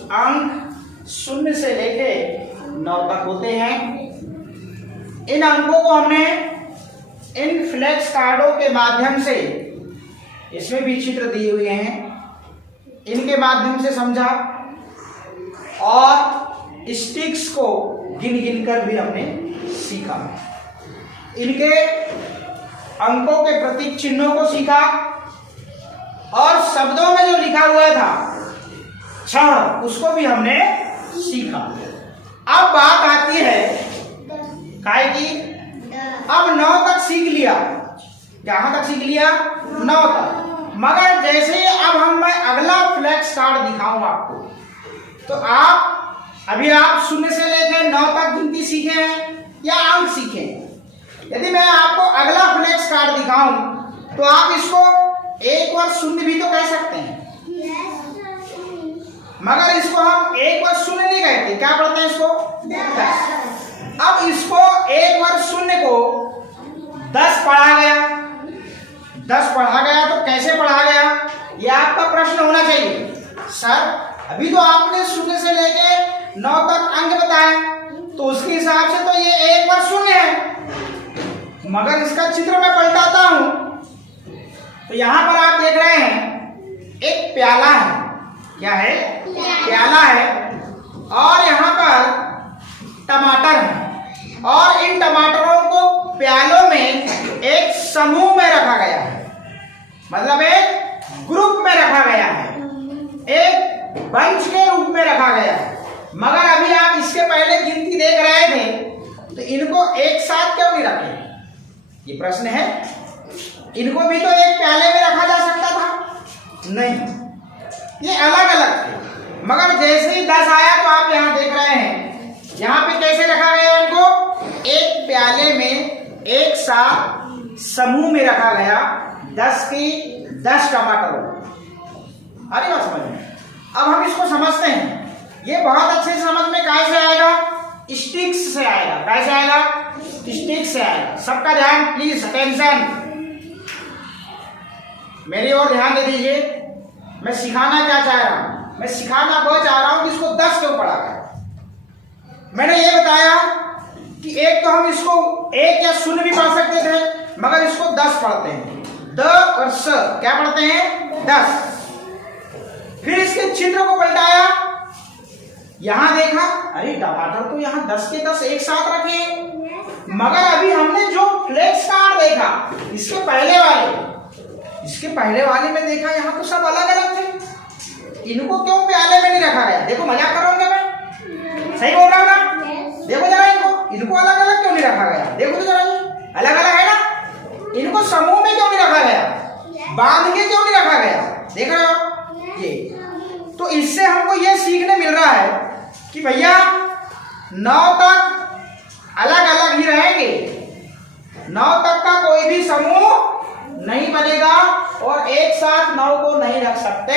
अंक 0 से लेके 9 तक होते हैं। इन अंकों को हमने इन फ्लैक्स कार्डों के माध्यम से, इसमें भी चित्र दिए हुए हैं, इनके माध्यम से समझा और स्टिक्स को गिन गिन कर भी हमने सीखा। इनके अंकों के प्रतीक चिन्हों को सीखा और शब्दों में जो लिखा हुआ था क्षण, उसको भी हमने सीखा। अब बात आती है काय की, अब 9 तक सीख लिया। कहां तक सीख लिया? 9 तक। मगर जैसे अब मैं अगला फ्लैक्स कार्ड दिखाऊं आपको, तो आप 0 से लेकर 9 तक गिनती सीखे हैं या अंक सीखे हैं। यदि मैं आपको अगला फ्लैक्स कार्ड दिखाऊं तो आप इसको 1 और 0 भी तो कह सकते हैं, मगर इसको हम 1 और 0 नहीं कहते, क्या पढ़ते हैं इसको? 10। अब इसको 1 और 0 को 10 पढ़ा गया। 10 पढ़ा गया तो कैसे पढ़ा गया, यह आपका प्रश्न होना चाहिए। सर अभी तो आपने 0 से लेके 9 तक अंक बताए, तो उसके हिसाब से तो ये 1 और 0 है, मगर इसका चित्र मैं पलटाता हूं तो यहां पर आप देख रहे हैं एक प्याला है। क्या है? प्याला है। और यहाँ पर टमाटर है और इन टमाटरों को प्यालों में एक समूह में रखा गया है, मतलब एक ग्रुप में रखा गया है, एक बंच के रूप में रखा गया है। मगर अभी आप इसके पहले गिनती देख रहे थे, तो इनको एक साथ क्यों नहीं रखे? ये प्रश्न है। इनको भी तो एक प्याले में रखा जा सकता था, नहीं, ये अलग अलग थे। मगर जैसे ही 10 आया तो आप यहाँ देख रहे हैं, यहाँ पे कैसे रखा गया इनको? एक प्याले में एक साथ समूह में रखा गया 10 टमाटरों। अरे बात समझ में। अब हम इसको समझते हैं। ये बहुत अच्छे से समझ में कैसे आएगा? स्टिक्स से आएगा। कैसे आएगा? स्टिक्स से आएगा। सबका ध्यान प्लीज, अटेंशन, मेरी ओर ध्यान दे दीजिए। मैं सिखाना क्या चाह रहा हूं? मैं सिखाना वो चाह रहा हूं कि इसको 10 क्यों पढ़ा गया। मैंने ये बताया कि एक तो हम इसको 1 या 0 भी पढ़ सकते थे, मगर इसको 10 पढ़ते हैं। द और स क्या पढ़ते हैं? 10। फिर इसके चित्र को पलटाया, यहां देखा, अरे टमाटर तो यहां 10 के 10 एक साथ रखे हैं। मगर अभी हमने जो फ्लैक्स कार्ड देखा, इसके पहले वाले में देखा, यहाँ तो सब अलग अलग थे। इनको क्यों प्याले में नहीं रखा गया? देखो, मजाक करोगे? मैं सही बोल रहा हूँ ना? देखो जरा, इनको अलग अलग क्यों नहीं रखा गया? देखो तो जरा, अलग अलग है ना। इनको समूह में क्यों नहीं रखा गया? बांध के क्यों नहीं रखा गया? देख रहे हो ये? तो इससे हमको ये सीखने मिल रहा है कि भैया 9 तक अलग अलग ही रहेंगे। 9 तक का कोई भी समूह नहीं बनेगा और एक साथ 9 को नहीं रख सकते।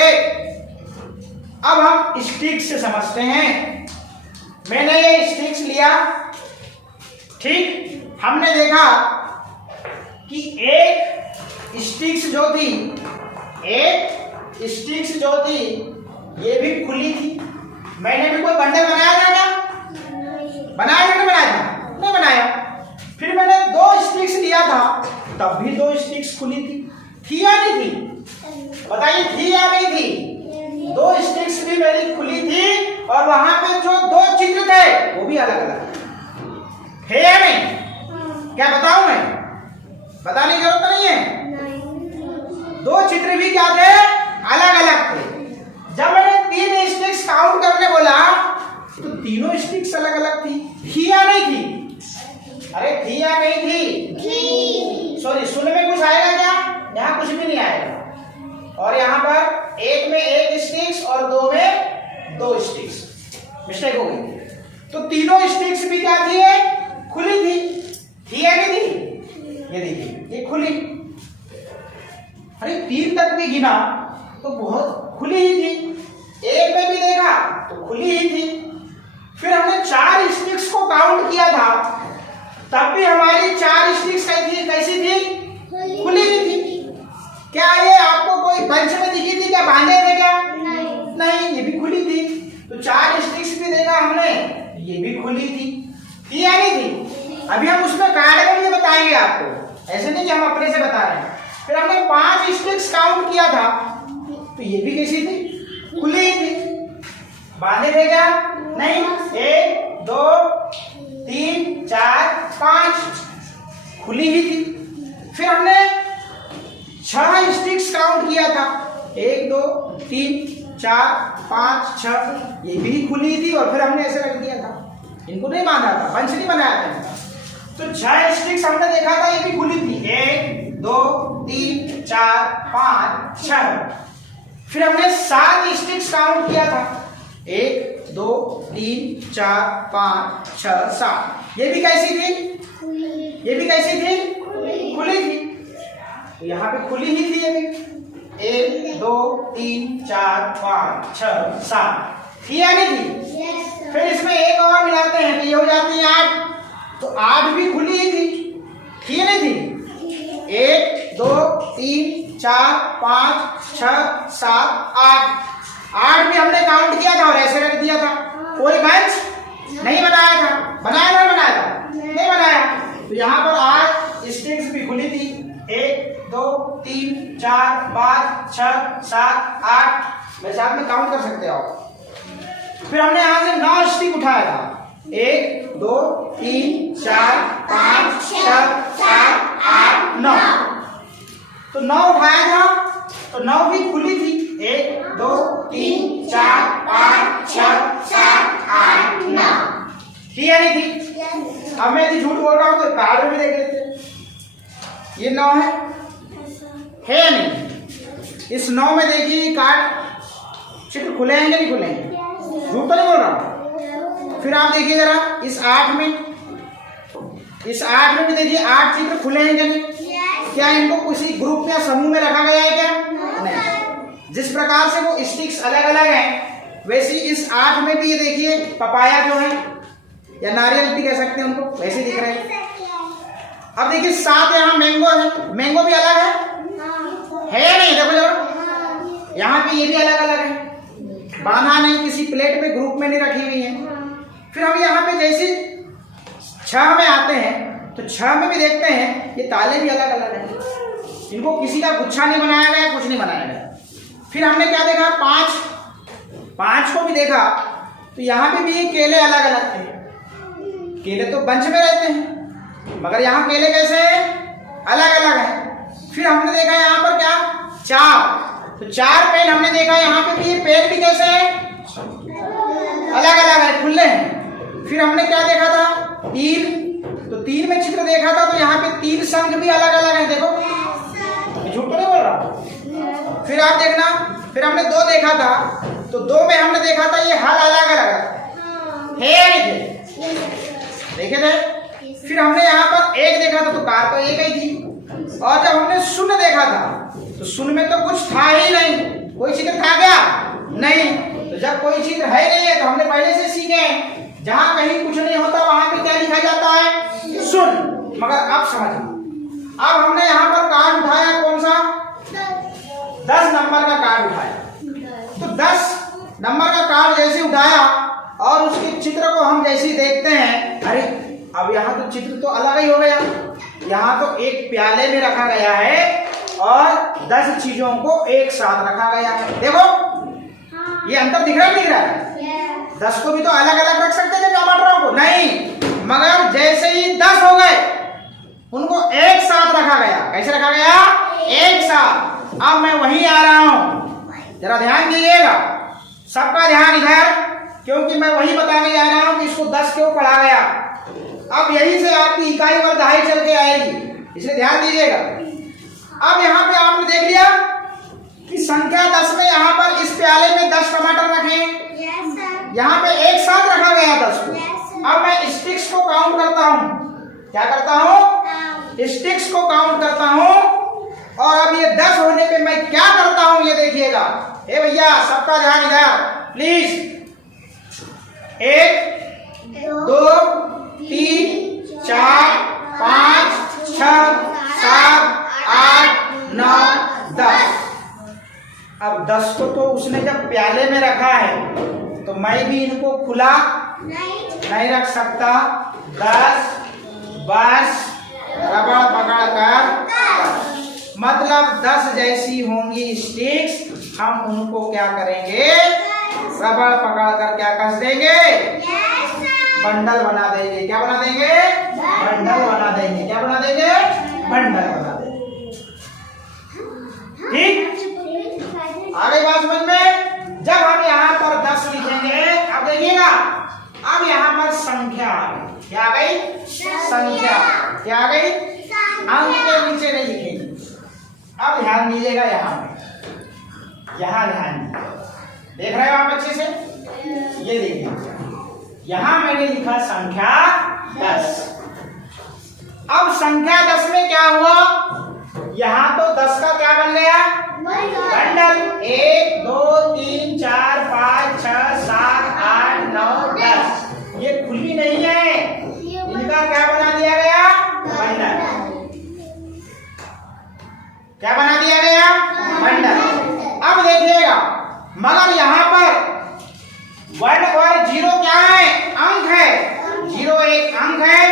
अब हम स्टिक्स से समझते हैं। मैंने ये स्टिक्स लिया, ठीक, हमने देखा कि एक स्टिक्स जो थी ये भी खुली थी। मैंने भी कोई बंडल बनाया था क्या? बनाया था? नहीं बनाया था? नहीं बनाया। फिर मैंने 2 स्टिक्स लिया था, तब भी 2 स्टिक्स खुली थी या नहीं थी? बताइए, थी या नहीं थी? 2 स्टिक्स भी मेरी खुली थी और वहां पे जो 2 चित्र थे वो भी अलग अलग थे या नहीं? क्या बताऊं मैं? बताने की जरूरत नहीं है। 2 चित्र भी क्या थे? अलग अलग थे। जब मैंने 3 स्टिक्स काउंट करके बोला तो तीनों स्टिक्स अलग अलग थी या नहीं थी? अरे थी या नहीं थी? सॉरी, सुनने में कुछ आएगा क्या? यहाँ कुछ भी नहीं आएगा। और यहाँ पर एक में 1 स्टिक्स और 2 में 2 स्टिक्स, मिस्टेक हो गई। तो तीनों स्टिक्स भी क्या थी? खुली थी या नहीं थी? ये देखिए, ये खुली। अरे 3 तक भी गिना तो बहुत खुली ही थी। 1 में भी देखा तो खुली ही थी। फिर हमने 4 स्टिक्स को काउंट किया था, तब भी हमारी 4 स्टिक्स कैसी थी? खुली ही थी। क्या ये आपको कोई बंच में दिखी थी क्या? बांधे थे क्या? नहीं, ये भी खुली थी। तो ये भी खुली थी या नहीं थी? अभी हम उसमें कार्ड में ये बताएंगे आपको, ऐसे नहीं कि हम अपने से बता रहे हैं। फिर हमने 5 स्टिक्स काउंट किया था, तो ये भी कैसी थी? खुली थी। बांधे थे क्या? नहीं। 1 2 3 4 5 खुली ही थी। फिर हमने 6 स्टिक्स काउंट किया था, 1 2 3 4 5 6, ये भी खुली थी और फिर हमने ऐसे रख दिया था, इनको नहीं बांधा था, बंच नहीं बनाया था। तो 6 स्टिक्स हमने देखा था, ये भी खुली थी, 1 2 3 4 5 6। फिर हमने 7 स्टिक्स काउंट किया था, 1 2 3 4 5 6 7, ये भी कैसी थी? ये भी कैसी थी? खुली थी। तो यहाँ पे खुली ही थी ये भी, 1 2 3 4 5 6 7, थी या नहीं थी? फिर इसमें एक और मिलाते हैं तो ये हो जाती है 8, तो 8 भी खुली ही थी या नहीं थी? 1 2 3 4 5 6 7 8 भी हमने काउंट किया था और ऐसे रख दिया था, कोई बंच नहीं बनाया था। बनाया था? बनाया था? नहीं बनाया। तो यहाँ पर 8 स्टिक्स भी खुली थी, 1 2 3 4 5 6 7 8, मेरे साथ में काउंट कर सकते हो। फिर हमने यहाँ से 9 स्टिक उठाया था, 1 2 3 4 5 6 7 8 9, तो 9 उठाया था, तो 9 भी खुली थी, 1 2 3 4 5 6 7 8 9, थी या नहीं थी? अब मैं यदि झूठ बोल रहा हूं तो कार्ड में भी देख लेते। ये 9 है या नहीं? इस 9 में देखिए कार्ड चित्र खुले हैं या नहीं खुले हैं? झूठ तो नहीं बोल रहा। फिर आप देखिए जरा इस 8 में, इस 8 में भी देखिए 8 चित्र खुले हैं क्या नहीं? क्या इनको किसी ग्रुप या समूह में रखा गया है क्या? नहीं। जिस प्रकार से वो स्टिक्स अलग अलग हैं, वैसे इस 8 में भी ये देखिए पपाया जो है या नारियल भी कह सकते हैं उनको, वैसे दिख रहे हैं। अब देखिए 7 यहाँ मैंगो है, मैंगो भी अलग है या नहीं? देखो जरा यहाँ पे ये भी अलग अलग है, बांधा नहीं, किसी प्लेट में ग्रुप में नहीं रखी हुई है। फिर हम यहाँ पे जैसे 6 में आते हैं तो 6 में भी देखते हैं ये ताले भी अलग अलग हैं, इनको किसी का गुच्छा नहीं बनाया गया, कुछ नहीं बनाया गया। फिर हमने क्या देखा? 5 को भी देखा, तो यहाँ पे भी ये केले अलग अलग थे। केले तो बंच में रहते हैं, मगर यहाँ केले कैसे हैं? अलग अलग है। फिर हमने देखा यहाँ पर क्या? 4, तो 4 पेन हमने देखा, यहाँ पे भी ये पेन भी कैसे है? अलग अलग है, खुले हैं। फिर हमने क्या देखा था? 3, तो 3 में चित्र देखा था, तो यहाँ पे 3 संख भी अलग अलग है, देखो, झूठ तो नहीं बोल रहा। फिर आप देखना, फिर हमने 2 देखा था, तो 2 में हमने देखा था ये हल अलग अलग है या नहीं थे? देखे थे। फिर हमने यहाँ पर 1 देखा था, तो कार तो एक ही थी। और जब हमने शून्य देखा था, तो शून्य में तो कुछ था ही नहीं, कोई चित्र था क्या? नहीं। तो जब कोई चित्र है नहीं है, तो हमने पहले से सीखे हैं, जहां कहीं कुछ नहीं होता वहां पे क्या लिखा जाता है? शून्य। मगर अब समझिए, अब हमने यहाँ पर कार्ड उठाया, कौन सा? 10 नंबर का कार्ड उठाया। तो 10 नंबर का कार्ड जैसे उठाया और उसके चित्र को हम जैसे देखते हैं, अरे अब यहाँ तो चित्र तो अलग ही हो गया। यहाँ तो एक प्याले में रखा गया है और 10 चीजों को एक साथ रखा गया है। देखो ये अंतर दिख रहा है, दिख रहा है? 10 को भी तो अलग अलग रख सकते थे टमाटरों को, नहीं, मगर जैसे ही 10 हो गए उनको एक साथ रखा गया। कैसे रखा गया? एक साथ। अब मैं वहीं आ रहा हूं, जरा ध्यान दीजिएगा, सबका ध्यान इधर, क्योंकि मैं वही बताने जा रहा हूं कि इसको 10 क्यों पढ़ा गया। अब यहीं से आपकी इकाई और दहाई चल के आएगी, इसलिए ध्यान दीजिएगा। अब यहाँ पे आपने देख लिया कि संख्या 10 में यहाँ पर इस प्याले में 10 टमाटर रखे हैं, यहाँ पे एक साथ रखा गया 10 को। अब मैं स्टिक्स को काउंट करता हूँ, क्या करता हूँ? स्टिक्स को काउंट करता हूँ। और अब ये 10 होने पे मैं क्या करता हूँ ये देखिएगा। ए भैया सबका ध्यान इधर प्लीज। 1 2 3 4 5 6 7 8 9 10। अब 10 को तो उसने जब प्याले में रखा है, तो मैं भी इनको खुला नहीं रख सकता। 10 बस रबड़ पकड़ कर, मतलब 10 जैसी होंगी स्टिक्स, हम उनको क्या करेंगे, रबड़ पकड़ कर क्या कस देंगे, बंडल बना देंगे। क्या बना देंगे, बंडल बना देंगे। क्या बना देंगे, बंडल बना देंगे। ठीक, आ गई बात समझ में। जब हम यहाँ पर 10 लिखेंगे, अब देखिएगा, अब यहाँ पर संख्या आ गई। क्या आ गई, संख्या। क्या आ गई, अंक के नीचे नहीं लिखेंगे। अब ध्यान दीजिएगा, यहाँ ध्यान दीजिए, देख रहे हो आप अच्छे से, ये देखिए, यहाँ मैंने लिखा संख्या 10। अब संख्या 10 में क्या हुआ, यहाँ तो 10 का क्या बन गया, बंडल। 1 2 3 4 5 6 7 8 9 10, ये खुली नहीं है, इनका क्या बना दिया गया, बंडल। क्या बना दिया गया, बंडल। अब देखिएगा, मगर यहाँ पर 1 और 0 क्या है, अंक है। 0 एक अंक है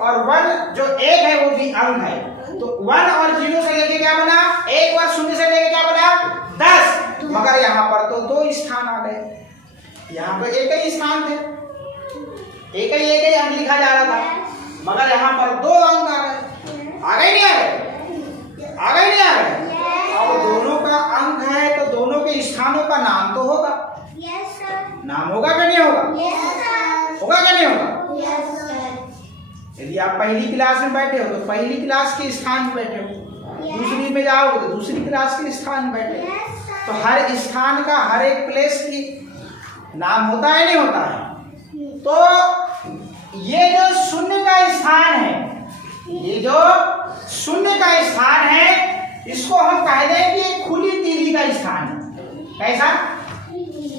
और 1 जो 1 है वो भी अंक है। तो 1 और 0 से लेके क्या बना, 1 और 0 से लेके क्या बना, 10। मगर यहाँ पर तो 2 स्थान आ गए, यहाँ पर एक ही स्थान थे, एक ही अंक लिखा जा रहा था, मगर यहाँ पर 2 अंक आ गए। आ गए नहीं आ गए, आ गए नहीं आ गए। और दोनों का अंक है तो दोनों के स्थानों का नाम तो होगा। नाम होगा क्या नहीं होगा, होगा क्या नहीं होगा। यदि आप पहली क्लास में बैठे हो तो पहली क्लास के स्थान पे बैठे हो, दूसरी में जाओगे तो दूसरी क्लास के स्थान में बैठे हो, तो हर स्थान का, हर एक प्लेस की नाम होता है नहीं होता है। तो ये जो शून्य का स्थान है, ये जो शून्य का स्थान है, इसको हम कह दें कि एक खुली तीली का स्थान है। कैसा,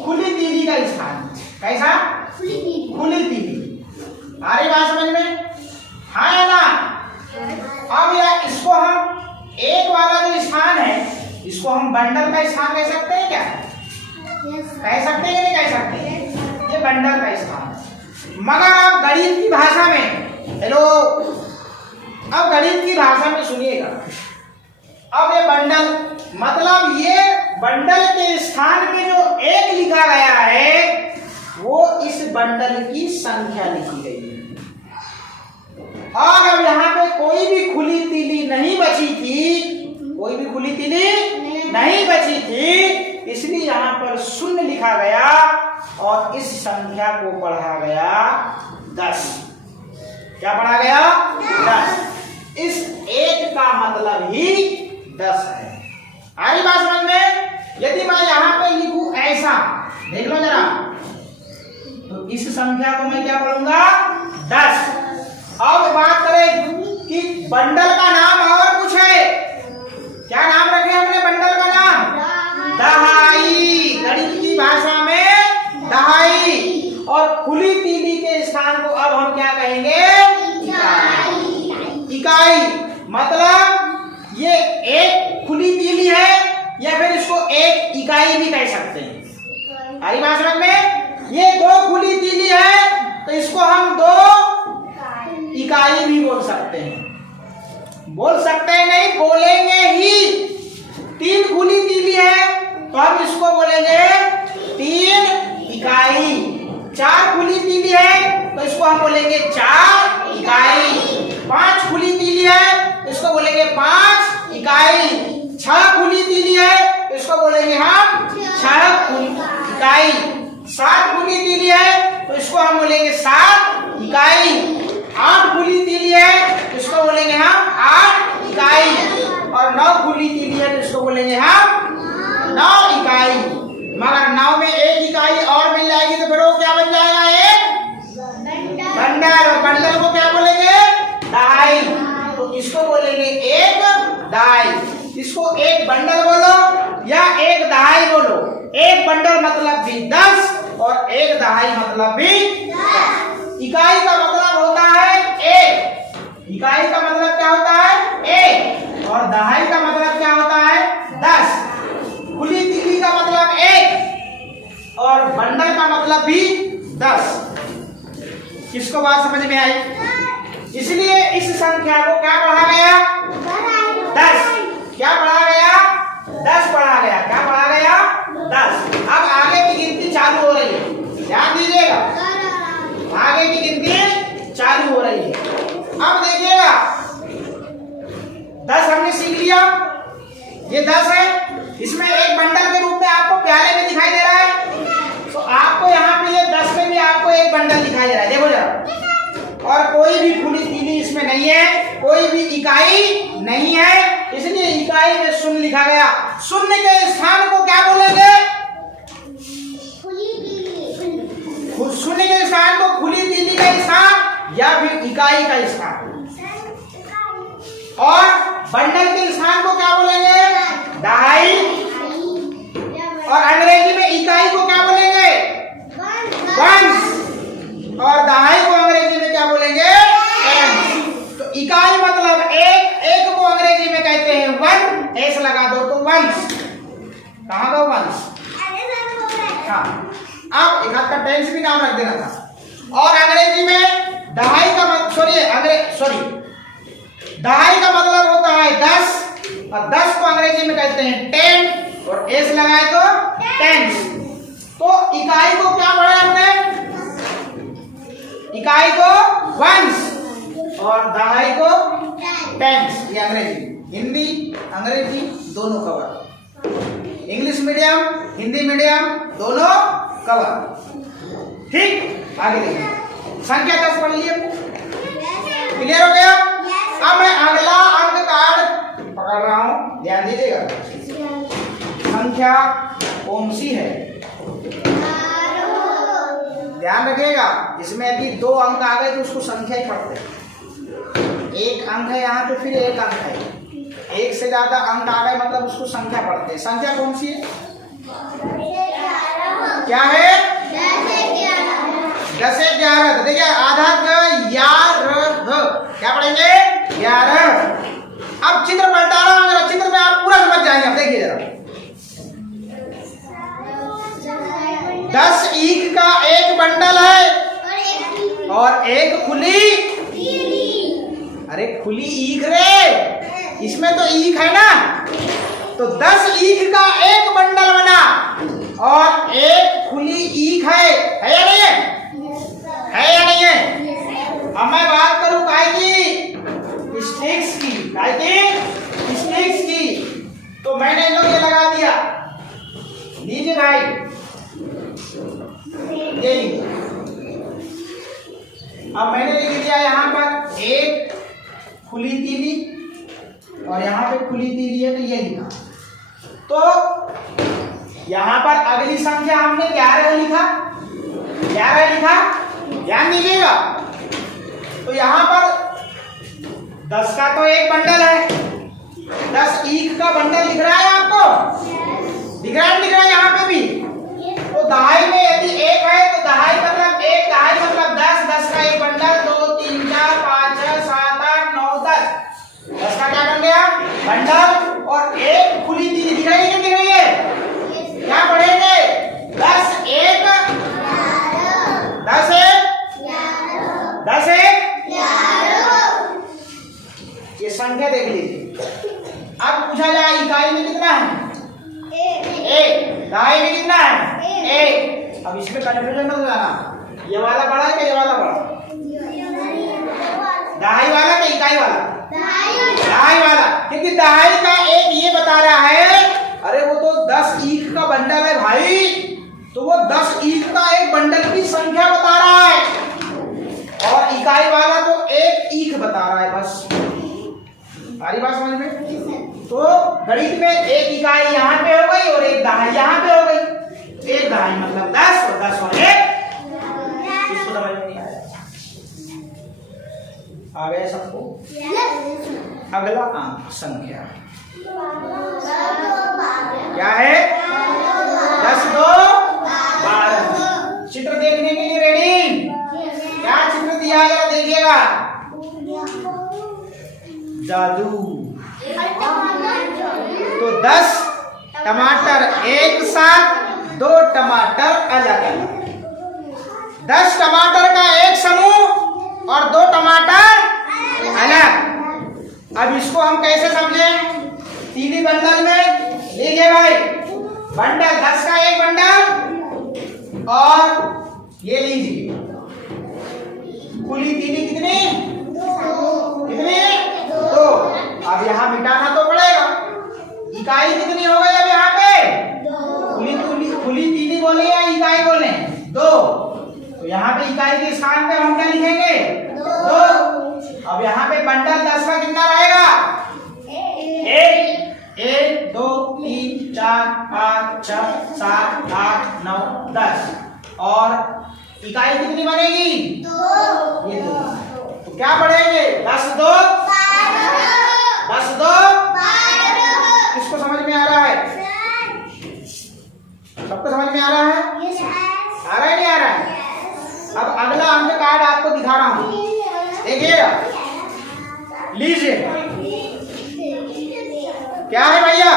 खुली तीली का स्थान। कैसा, खुली तीली। आ रही बात समझ में, हाँ या ना। अब यार इसको हम, एक वाला जो स्थान है, इसको हम बंडल का स्थान कह सकते हैं क्या, कह सकते हैं कि नहीं कह सकते, ये बंडल का स्थान है। मगर आप गणित की भाषा में, हेलो, अब गणित की भाषा में सुनिएगा, अब ये बंडल, मतलब ये बंडल के स्थान में जो 1 लिखा गया है, वो इस बंडल की संख्या लिखी गई है। और अब यहाँ पे कोई भी खुली तीली नहीं बची थी, कोई भी खुली तीली नहीं बची थी, इसलिए यहाँ पर शून्य लिखा गया और इस संख्या को पढ़ा गया 10। क्या पढ़ा गया, 10। इस 1 का मतलब ही 10 है। आ रही बात समझ में। यदि मैं यहाँ पे लिखूं ऐसा, देख लो जरा, तो इस संख्या को मैं क्या पढ़ूंगा, 10। अब बात करें कि बंडल का नाम और कुछ है, क्या नाम रखे हमने बंडल का नाम, दहाई। गणित की भाषा में दहाई। और खुली तीली के स्थान को अब हम क्या कहेंगे, इकाई। मतलब ये एक खुली तीली है, या फिर इसको एक इकाई भी कह सकते हैं। हरी बात समझ में। ये 2 खुली तीली है तो इसको हम 2 इकाई भी बोल सकते हैं। बोल सकते हैं नहीं, बोलेंगे ही। 3 खुली तीली है तो हम इसको बोलेंगे 3 इकाई। 4 खुली तीली है तो इसको हम बोलेंगे 4 इकाई। 5 खुली तीली है तो इसको बोलेंगे 5 इकाई। 6 खुली तीली है तो इसको बोलेंगे हम 6 इकाई। 7 खुली तीली है तो इसको हम बोलेंगे 7 इकाई। 8 खुली तीली है तो इसको बोलेंगे हम 8 इकाई। और 9 खुली तीली है तो इसको बोलेंगे हम 9 इकाई। मगर 9 में 1 इकाई और मिल जाएगी तो फिर वो क्या बन जाएगा, एक बंडल। और बंडल को क्या बोलेंगे, दहाई। तो इसको बोलेंगे एक दहाई। इसको एक बंडल बोलो या एक दहाई बोलो। एक बंडल मतलब भी 10 और एक दहाई मतलब भी 10। इकाई का मतलब होता है 1। इकाई का मतलब क्या होता है, 1। और दहाई का मतलब क्या होता है, 10। खुली तीली का मतलब 1 और बंडल का मतलब भी 10। किसको बात समझ में आई? इसलिए इस संख्या को क्या पढ़ा गया? 10। क्या पढ़ा गया? 10 पढ़ा गया। क्या पढ़ा गया? 10। अब आगे की गिनती चालू हो रही है, ध्यान दीजिएगा, आगे की गिनती चालू हो रही है। अब देखिएगा 10 हमने सीख लिया, ये 10 है, इसमें एक बंडल के रूप में आपको प्याले में दिखाई दे रहा है, तो आपको यहाँ पे ये 10 में भी आपको एक बंडल दिखाई दे रहा है, देखो जरा। और कोई भी खुली तीली इसमें नहीं है, कोई भी इकाई नहीं है, इसलिए इकाई में शून्य लिखा गया। शून्य के स्थान को क्या बोलेंगे? शून्य के स्थान को खुली तीली का स्थान या फिर इकाई का स्थान, और बंडल के स्थान को क्या बोलेंगे? दहाई, और अंग्रेजी में इकाई को क्या बोलेंगे? वंस, और दहाई को अंग्रेजी में क्या बोलेंगे? तो इकाई मतलब एक, एक को अंग्रेजी में कहते हैं वन, एस लगा दो तो वंस। कहाँ गो वंस? हाँ, अब एक हाथ का टेंस भी नाम रख देना था। और अंग्रेजी में दहाई का मतलब दहाई का मतलब होता है 10, और 10 को अंग्रेजी में कहते हैं 10, और एस लगाए तो टेंस। तो इकाई को क्या पढ़ा हमने? इकाई को वंस और दहाई को टेंस। ये अंग्रेजी, हिंदी अंग्रेजी दोनों cover, English medium Hindi medium दोनों कवर। ठीक, आगे देखिए, संख्या 10 पढ़ लीजिए, क्लियर हो गया? अब मैं अगला अंक कार्ड पकड़ रहा हूं, ध्यान दीजिएगा। संख्या कौन सी है? ध्यान रखिएगा, इसमें यदि 2 अंक आ गए तो उसको संख्या ही पढ़ते हैं। एक अंक है यहाँ पे, फिर एक अंक है, एक से ज्यादा अंक आ गए मतलब उसको संख्या पढ़ते हैं। संख्या कौन सी है? क्या है? 10 से 11। तो देखिए आधा क्या पढ़ेंगे? 11। अब चित्र पलटा रहा हूं, चित्र में आप पूरा समझ जाएंगे। अब देखिए जरा, 10 ईख का एक बंडल है और एक खुली, अरे खुली ईख रे, इसमें तो ईख है ना, तो 10 ईख का एक बंडल बना और एक खुली ईख है या नहीं है? है या नहीं है? अब मैं बात करूं काय की? स्टिक्स की। काय की? स्टिक्स की। तो मैंने लो ये लगा दिया, लीजिए भाई, ये लीजिए। अब मैंने लिख दिया यहाँ पर एक खुली तीली और यहाँ पे खुली तीली है, तो ये लिखा। तो यहाँ पर अगली संख्या हमने 11 लिखा, 11 लिखा, ध्यान दीजिएगा। तो यहाँ पर 10 का तो एक बंडल है, 10 ईख का बंडल दिख रहा है आपको? दिख रहा है यहाँ पे भी। तो दहाई में यदि एक है तो दहाई मतलब एक, दहाई मतलब 10, 10 का एक बंडल, 2 3 4 5 6 7 8 9 10, 10 का क्या बन गया? बंडल। और एक खुली तीली दिख रही है, दिख रही है? क्या पढ़ेंगे? 10 1 10 1 10 1 ये संख्या देख लीजिए। अब पूछा जाए इकाई में कितना है? 1। दहाई में कितना है? 1। अब इसमें कंफ्यूजन हो जाना, ये वाला बड़ा है कि ये वाला बड़ा? दहाई वाला कि इकाई वाला? दहाई वाला, क्योंकि दहाई का एक ये बता रहा है, अरे वो तो 10 ईख का बंडल है भाई, तो वो 10 ईख का एक बंडल की संख्या बता रहा है, और इकाई वाला तो एक ईख बता रहा है बस। सारी बात समझ में? तो गणित में एक इकाई यहाँ पे हो गई और एक दहाई यहाँ पे हो गई। एक दहाई मतलब 10 और 10 और 1, इसको समझ में नहीं आया? आ गया सबको? अगला अंक संख्या क्या है? 10 2 12। चित्र देखने के लिए रेडी? क्या चित्र दिया गया देखिएगा। जादू। तो 10 टमाटर एक साथ, 2 टमाटर अलग अलग। 10 टमाटर का एक समूह और 2 टमाटर अलग। अब इसको हम कैसे समझें? तीनी बंडल में लीजिए भाई, बंडल 10 का एक बंडल और ये लीजिए खुली तीनी कितनी? कितनी? 2। अब यहाँ मिटाना तो पड़ेगा। इकाई कितनी हो गई अब यहाँ पे? खुली तीनी बोले या इकाई बोले? 2। तो यहाँ पे इकाई के स्थान पे हम क्या लिखेंगे? 2। अब यहाँ पे बंडल 10 का कितना रहेगा? 1 2 3 4 5 6 7 8 9 10 और इकाई कितनी बनेगी? 2। ये 2। तो क्या पढ़ेंगे? 10 2 10 2 किसको समझ में आ रहा है? सबको समझ में आ रहा है? आ रहा है नहीं आ रहा है? अब अगला अंक कार्ड आपको दिखा रहा हूं, देखिएगा, लीजिए। क्या है भैया?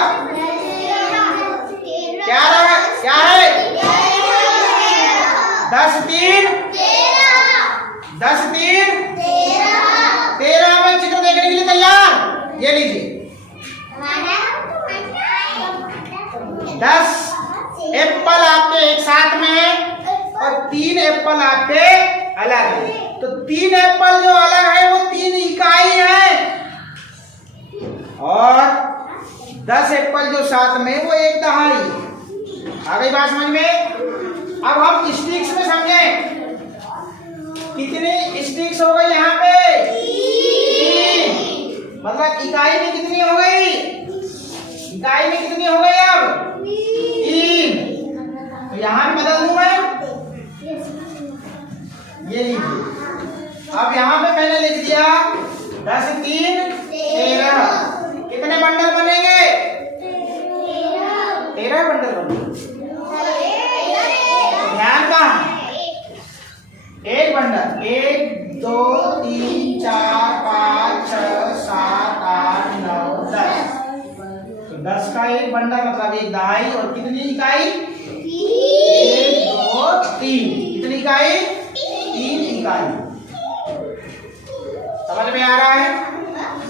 क्या है? 10 3 10 3 13 में चित्र देखने के लिए तैयार? ये लीजिए, 10 एप्पल आपके एक साथ में है और 3 एप्पल आपके अलग है। तो 3 एप्पल जो अलग है वो 3 इकाई है और 10 एप्पल जो साथ में वो 1 दहाई। आ गई बात समझ में? अब हम स्टिक्स में समझें, कितनी स्टिक्स हो गई यहाँ पे? 3। मतलब इकाई में कितनी हो गई? इकाई में कितनी हो गई अब? 3। तो यहाँ भी बदल दूं मैं, ये लीजिए। अब यहाँ पे मैंने लिख दिया 10 3 13। कितने बंडल बनेंगे? 13 बंडल बनेंगे। ध्यान कहाँ? एक बंडल 1 2 3 4 5 6 7 8 9 10। तो 10 का एक बंडल मतलब 1 दहाई और कितनी इकाई? 1 2 3। कितनी इकाई? 3 इकाई। समझ में आ रहा है?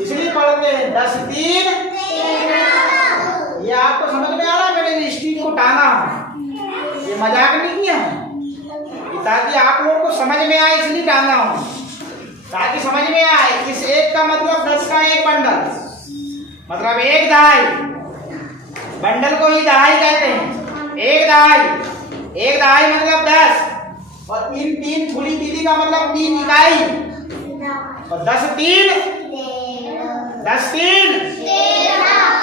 इसलिए पढ़ते हैं 10 3 13। ये आपको समझ में आ रहा है? मैंने स्टिक को टांगा हूं, ये मजाक नहीं किया है, ताकि आप लोगों को समझ में आए, इसलिए टांगा हूं, ताकि समझ में आए। इस 1 का मतलब 10 का एक बंडल मतलब 1 दहाई। बंडल को ही दहाई कहते हैं। 1 दहाई, 1 दहाई मतलब 10 और इन 3 खुली तीली का मतलब 3 इकाई और 10 3 10 3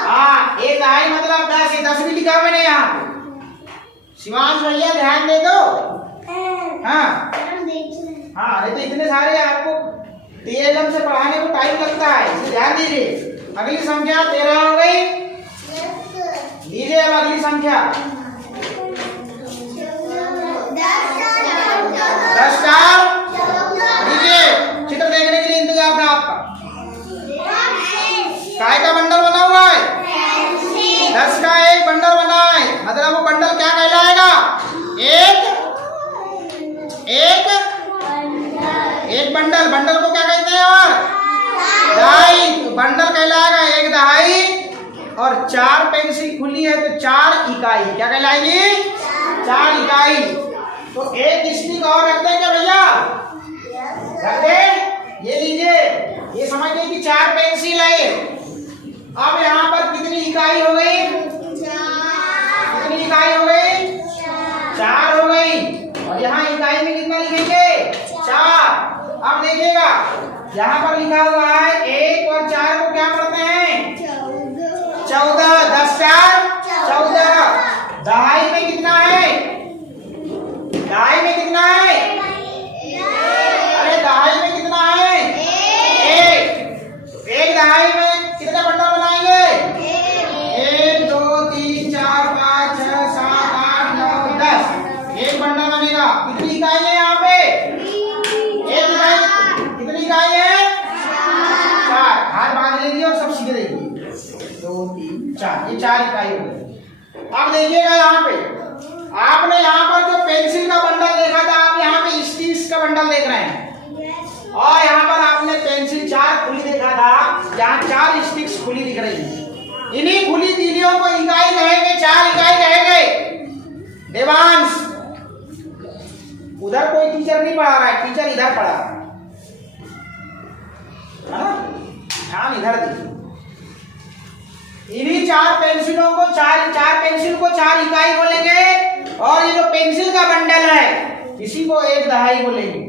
हाँ, 1 दहाई मतलब 10। ये 10 भी लिखा मैंने यहाँ। शिवांश भैया ध्यान दे दो। हाँ हाँ, नहीं तो इतने सारे आपको तेज से पढ़ाने को टाइम लगता है, ध्यान दीजिए। अगली संख्या 13 हो गई। लीजिए अब अगली संख्या 10 4। लीजिए, चित्र देखने के लिए इंतजार था आपका। काय का बंडल बना हुआ है? 10 का एक बंडल बना है, मतलब वो बंडल क्या कहलाएगा? एक बंडल। बंडल को क्या कहते हैं? और दहाई। तो बंडल कहलाएगा 1 दहाई और 4 पेंसिल खुली है तो 4 इकाई। क्या कहलाएगी? 4 इकाई। तो एक स्टिक और रखते हैं क्या भैया? रखते? ये लीजिए, ये समझिए कि 4 पेंसिल है। अब यहाँ पर कितनी इकाई हो गई? कितनी इकाई हो गई? 4 हो गई। और यहाँ इकाई में कितना लिखेंगे? 4। अब देखिएगा, यहाँ पर लिखा हुआ है 1 और 4 को क्या पढ़ते हैं? 14। 10 4 14। दहाई में कितना है? दहाई में कितना है? अरे दहाई में कितना है? 1। 1 दहाई में कितने बंडल बनाएंगे? 1 2 3 4 5 6 7 8 9 10। 1 बंडल बनेगा। कितनी इकाई है यहाँ पे? 1 इकाई। कितनी इकाई है? 4। हाथ बांध लीजिए और सब सीधे देखिए। 2 3 4, ये 4 इकाई हो गई। अब देखिएगा यहाँ पे, आपने यहाँ पर जो पेंसिल का बंडल देखा था, आप यहाँ पे स्टिक्स का बंडल देख रहे हैं। और यहाँ पर आपने पेंसिल 4 खुली देखा था, यहाँ 4 स्टिक्स खुली दिख रही है। इन्हीं खुली तीलियों को इकाई कहेंगे, 4 इकाई कहेंगे। देवांश, उधर कोई टीचर नहीं पढ़ा रहा है, टीचर इधर पढ़ा रहा है ना, ध्यान इधर दीजिए। इन्हीं 4 पेंसिलों को 4 पेंसिल को 4 इकाई बोलेंगे, और ये जो पेंसिल का बंडल है इसी को 1 दहाई बोलेंगे।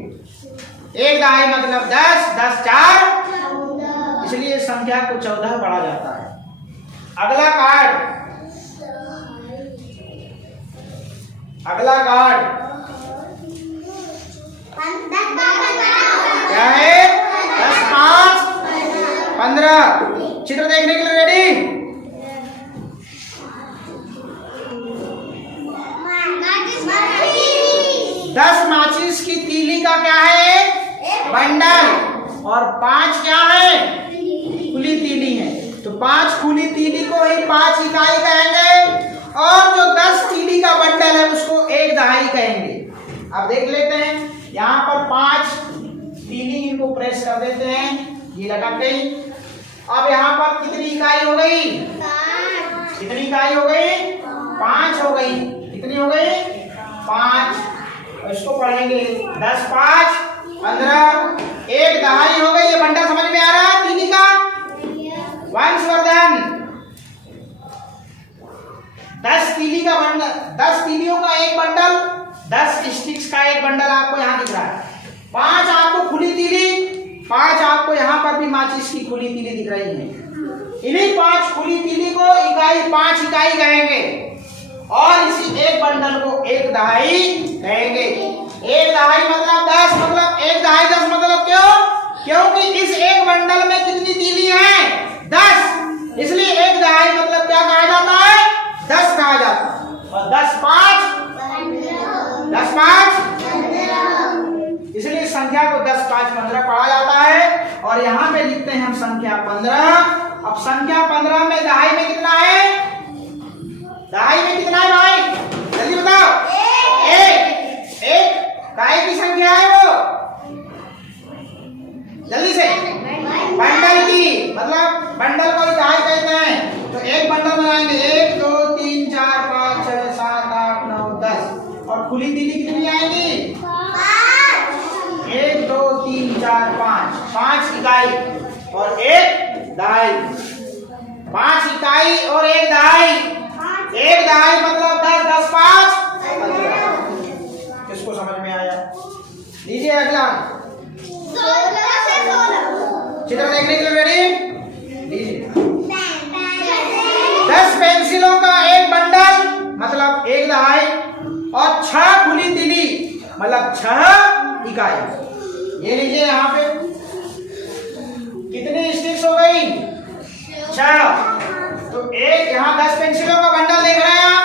1 दहाई मतलब 10, 10 4, इसलिए संख्या को 14 पढ़ा जाता है। अगला कार्ड, अगला कार्ड क्या है? 10 5 15। चित्र देखने के लिए रेडी? 10 माचिस की तीली का क्या है? बंडल। और 5 क्या है? खुली तीली है। तो 5 खुली तीली को ही 5 इकाई कहेंगे, और जो 10 तीली का बंडल है उसको 1 दहाई कहेंगे। अब देख लेते हैं, यहाँ पर 5 तीली, इनको प्रेस कर देते हैं, ये लटक गई। अब यहाँ पर कितनी इकाई हो गई? 5। कितनी इकाई हो गई? 5 हो गई। कितनी हो गई? 5। इसको पढ़ेंगे 10 5 15, 1 दहाई हो गई। ये बंडल समझ में आ रहा है तीली का? वंशवर्धन, 10 तीली का बंडल, 10 तीलियों का एक बंडल, 10 स्टिक्स का एक बंडल आपको यहाँ दिख रहा है। 5 आपको खुली तीली, 5 आपको यहाँ पर भी माचिस की खुली तीली दिख रही है। इन्हीं 5 खुली तीली को इकाई 5 इकाई कहेंगे, और इसी एक बंडल को 1 दहाई कहेंगे। 1 दहाई मतलब 10, मतलब 1 दहाई 10 मतलब क्यों? क्योंकि इस एक बंडल में कितनी तीली है? 10, इसलिए 1 दहाई मतलब क्या कहा जाता है? 10 कहा जाता है। और 10 5 इसलिए संख्या को 10 5 15 पढ़ा जाता है। और यहाँ पे लिखते हैं हम संख्या 15। अब संख्या 15 में दहाई में कितना है? दहाई में कितना है भाई? जल्दी बताओ। 1 काय की संख्या है वो? जल्दी से। बंडल की, मतलब बंडल को दहाई कहते हैं। तो एक बंडल बनाएंगे, 1 2 3 4 5 6 7 8 9 10। और खुली तीली कितनी आएगी? 1 2 3 4 5 इकाई और 1 दहाई। 5 इकाई और 1 दहाई। 1 दहाई मतलब 10 10 5 15। किसको समझ में आया? लीजिए अगला चित्र देखने के लिए रेडी? लीजिए। 10 पेंसिलों का एक बंडल मतलब 1 दहाई, और 6 खुली तीली मतलब 6 इकाई। ये लीजिए, यहाँ पे कितनी स्टिक्स हो गई? 6। तो एक यहाँ 10 पेंसिलों का बंडल देख रहे हैं आप,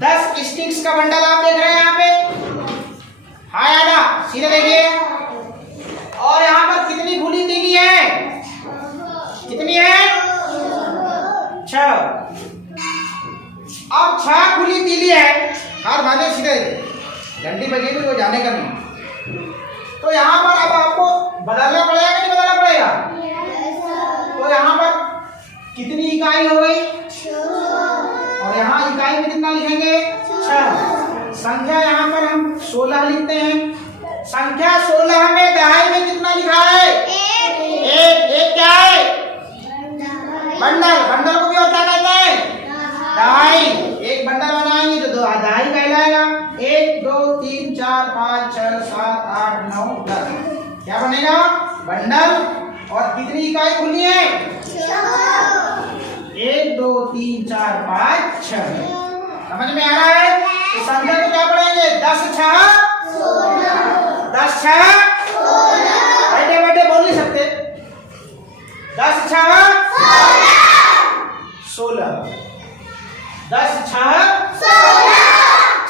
10 स्टिक्स का बंडल आप देख रहे हैं यहाँ पे। हाँ या ना? सीधे देखिए। और यहाँ पर कितनी खुली तीली है? कितनी है? 6। अब 6 खुली तीली है, हाथ बांधे सीधे, घंटी बजेगी तो जाने का नहीं। तो यहाँ पर अब आपको बदलना पड़ेगा कि नहीं बदलना पड़ेगा? तो यहाँ पर कितनी इकाई हो गई? और यहाँ इकाई में कितना लिखेंगे? 6। संख्या यहाँ पर हम 16 लिखते हैं। संख्या 16 में दहाई में कितना लिखा है? 1 क्या है? बंडल। बंडल को भी और क्या कहते हैं? दहाई। एक बंडल बनाएंगे तो 2 दहाई कहलाएगा। 1 2 3 4 5 6 7 8 9 10 क्या बनेगा? बंडल। और कितनी इकाई खुली है? 1 2 3 4 5 6। समझ में आ रहा है? तो संख्या को क्या पढ़ेंगे? 10 6 10 6 बैठे बैठे बोल नहीं सकते। 10 6 16। 10 6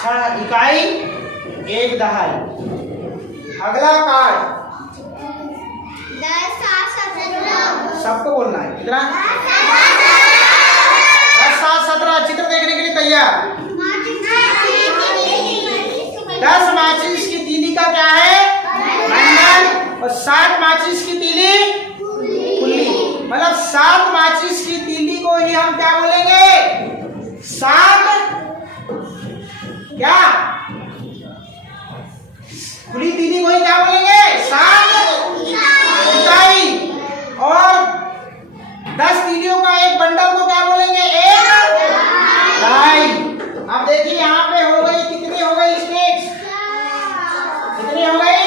6 इकाई 1 दहाई। अगला कार्ड 10 7 17। सबको बोलना है। कितना? 10 7 17। चित्र देखने के लिए तैयार? 10 माचिस की तीली का क्या है? बंडल। और 7 खुली तीली को ही क्या बोलेंगे? 7 इकाई। और 10 तीलियों का एक बंडल को क्या बोलेंगे? 1 दहाई। अब देखिए यहाँ पे हो गई, कितनी हो गई स्टेक्स? कितनी हो गई?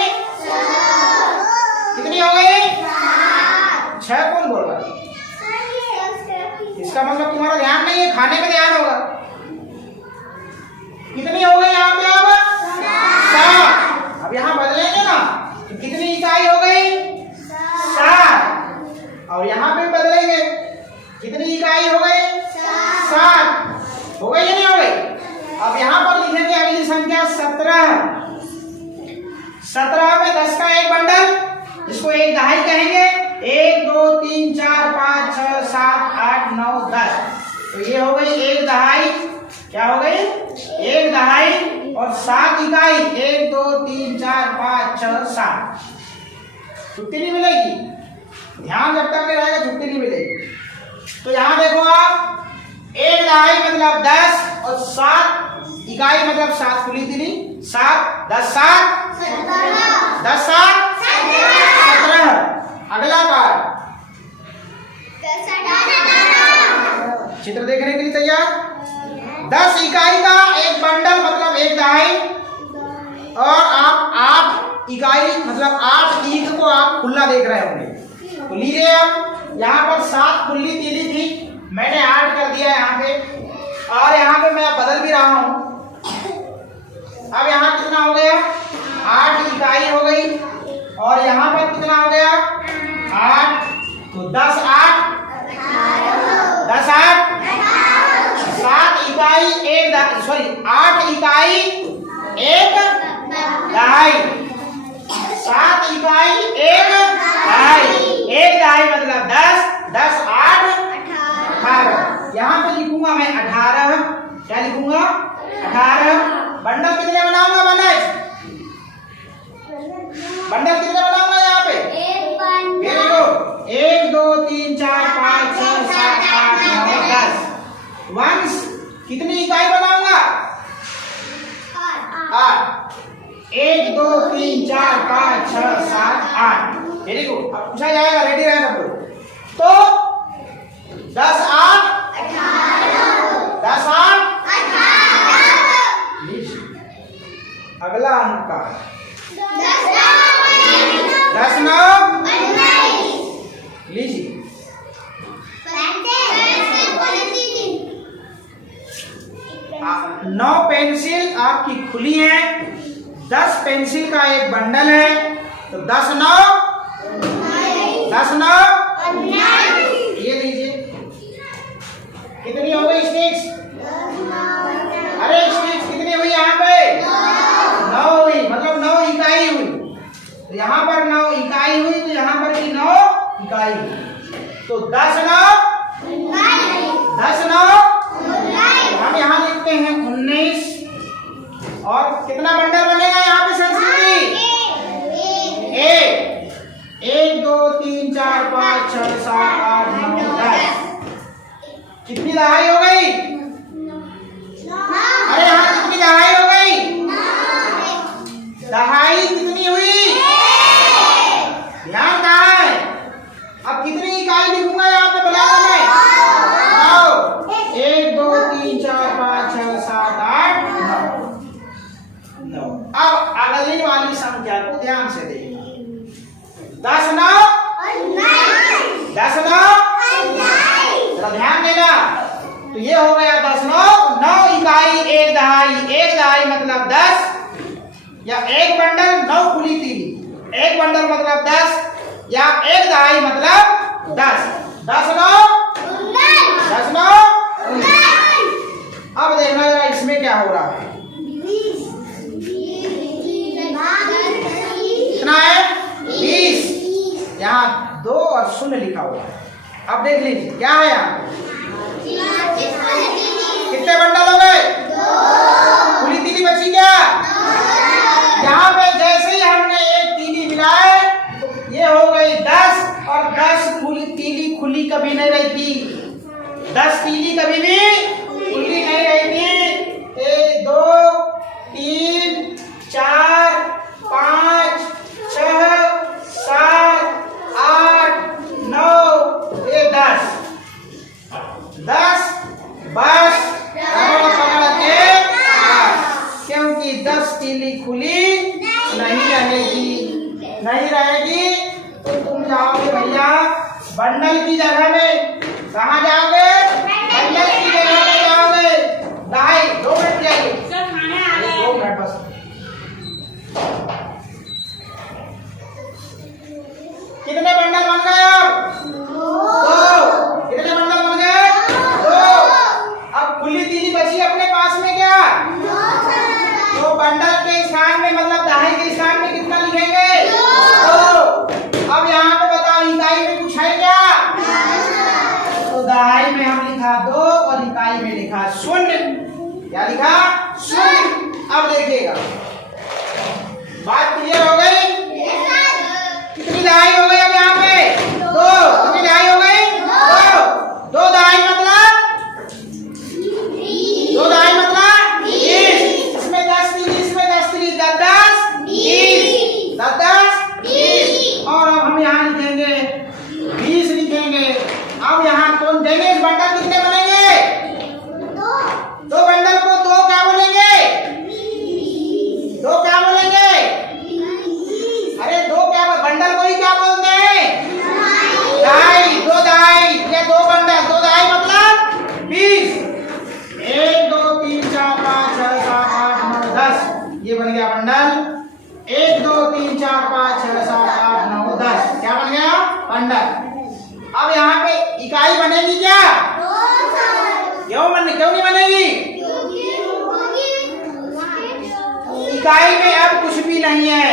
कितनी हो गई? 6। कौन बोल रहा है? इसका मतलब तुम्हारा ध्यान नहीं है, खाने में ध्यान होगा। कितनी हो गई यहाँ पे? अब 7। अब यहाँ बदलेंगे ना, तो कितनी इकाई हो गई? 7। और यहाँ पे बदलेंगे, कितनी इकाई हो गई? 7। हो गई या नहीं हो गई? अब यहाँ पर लिखेंगे अगली संख्या 17। 17 में 10 का एक बंडल, इसको 1 दहाई कहेंगे। 1 2 3 4 5 6 7 8 9 10। तो ये हो गई 1 दहाई। क्या हो गई? 1 दहाई। और 7 इकाई, 1 2 3 4 5 6 7। छुट्टी नहीं मिलेगी, ध्यान जब तक रहेगा छुट्टी नहीं मिलेगी। तो यहाँ देखो आप, 1 दहाई मतलब 10 और 7 इकाई मतलब 7 खुली तीली। 7 10 7 10 7 17। अगला कार्ड, चित्र देखने के लिए तैयार? 10 इकाई का एक बंडल मतलब 1 दहाई। और आप 8 इकाई मतलब 8 ईख को आप खुला देख रहे होंगे। तो लीजिए, अब यहाँ पर 7 खुली तीली थी, मैंने 8 कर दिया यहाँ पे। और यहाँ पे मैं बदल भी रहा हूँ। अब यहाँ कितना हो गया? 8 इकाई हो गई। और यहाँ पर कितना हो गया? 8। तो 10 8 10 8 7 इकाई 1 दहाई, सॉरी 8 इकाई 1 दहाई। 7 इकाई 1 दहाई। 1 दहाई मतलब 10 10 8 18। यहाँ पे लिखूंगा मैं 18। क्या लिखूंगा? 18। बंडल कितने बनाऊंगा? बंडल कितने बनाऊंगा यहाँ पे? Very good. 1 2 3 4 5 6 7 8 9 10। वंस कितनी इकाई बनाऊंगा? 8। 1 2 3 4 5 6 7 8। Very good. अब पूछा जाएगा, रेडी रहे सब लोग। तो 10 8 10 8 अगला अंक का 10 9 लीजिए। 9 पेंसिल आपकी खुली है, 10 पेंसिल का एक बंडल है। तो 10 9 10 9 ये लीजिए। कितनी हो गई स्टिक्स? अरे स्टिक्स कितनी हुई यहाँ पे? 9 हुई, मतलब 9 इकाई हुई। तो यहाँ पर 9 इकाई हुई, तो यहाँ पर भी 9 इकाई हुई। तो 10 9 10 9 हम यहाँ लिखते हैं 19। और कितना बंडल बनेगा यहाँ पे संस्कृति? 1 2 3 4 5 6 7 8 9 10। कितनी दहाई हो गई? अरे यहाँ कितनी दहाई हो गई? दहाई कितनी हुई? ध्यान कहाँ है? अब कितनी इकाई लिखूंगा यहाँ पे? बनाओ मैं 1 2 3 4 5 6 7 8 9। अब अगली वाली संख्या को ध्यान से देखिए। 10 9 10 9 जरा ध्यान देना। तो ये हो गया 10 9 9 इकाई 1 दहाई। 1 दहाई मतलब 10, या एक बंडल 9 खुली तीली। एक बंडल मतलब 10, या 1 दहाई मतलब 10। 10 9 10 9। अब देखना जरा इसमें क्या हो रहा है। कितना है? 20। यहाँ 2 और 0 लिखा हुआ है। अब देख लीजिए क्या है यहाँ। कितने बंडल हो गए? 2। खुली तीली बची क्या? यहाँ पे जैसे ही हमने एक तीली मिलाए तो ये हो गई 10। और 10 खुली तीली खुली कभी नहीं रहती। 10 तीली कभी भी खुली नहीं रहती। 1 2 3 4 नहीं रहेगी तो तुम जाओगे भैया बंडल की जगह में। कहाँ जाओगे? बंडल की जगह में जाओगे। दहाई 2 मिनट जाइए, 2 मिनट बस। कितने बंडल बन गए अब? 2। कितने बंडल बन गए? 2। अब खुली तीली बची अपने पास में क्या? तो बंडल के स्थान में मतलब दहाई के स्थान में कितना लिखेंगे? 2। अब यहाँ पे बताओ इकाई में कुछ है क्या? तो दहाई में हम लिखा 2 और इकाई में लिखा 0। क्या लिखा? 0। अब देखिएगा बात क्लियर हो गई? कितनी दहाई हो गई अब यहाँ पे? 2। कितनी दहाई हो गई? 2। 2 दहाई मतलब 2 दहाई मतलब 20। इसमें 10 तीली, इसमें 10 तीली, 10 10 20, 10 10 20। और अब हम यहाँ लिखेंगे 20 लिखेंगे। अब यहाँ कौन देंगे? इस बंडल कितने बनेंगे? 2 बंडल को 2 क्या बोलेंगे? 2 क्या बोलेंगे? अरे 2 क्या बंडल को ही क्या बोलते हैं? दहाई। 2 दहाई, ये 2 बंडल, 2 दहाई मतलब 20। 1 2 3 4 5 6 7 8 9 10। ये बन गया बंडल। 1 2 3 4 5 6 7 8 9 10। क्या बन गया? बंडल। अब यहाँ पे इकाई बनेगी क्या? क्यों नहीं बनेगी? इकाई में अब कुछ भी नहीं है,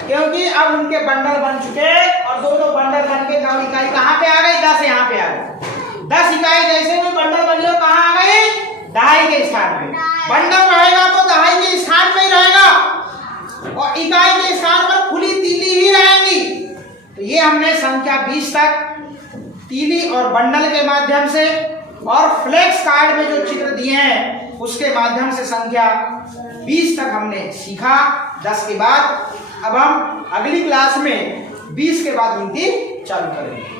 क्योंकि अब उनके बंडल बन चुके और 2 बंडल बन के नौ इकाई कहाँ पे आ गई? 10 यहाँ पे आ गई। 10 इकाई जैसे में बंडल बनी हो कहाँ आ गई? दहाई के स्थान में। बंडल रहेगा तो दहाई के स्थान में ही रहेगा और इकाई के स्थान पर खुली तीली ही रहेगी। तो ये हमने संख्या 20 तक तीली और बंडल के माध्यम से और फ्लेक्स कार्ड में जो चित्र दिए हैं उसके माध्यम से संख्या 20 तक हमने सीखा। 10 के बाद अब हम अगली क्लास में 20 के बाद उनकी चालू करेंगे।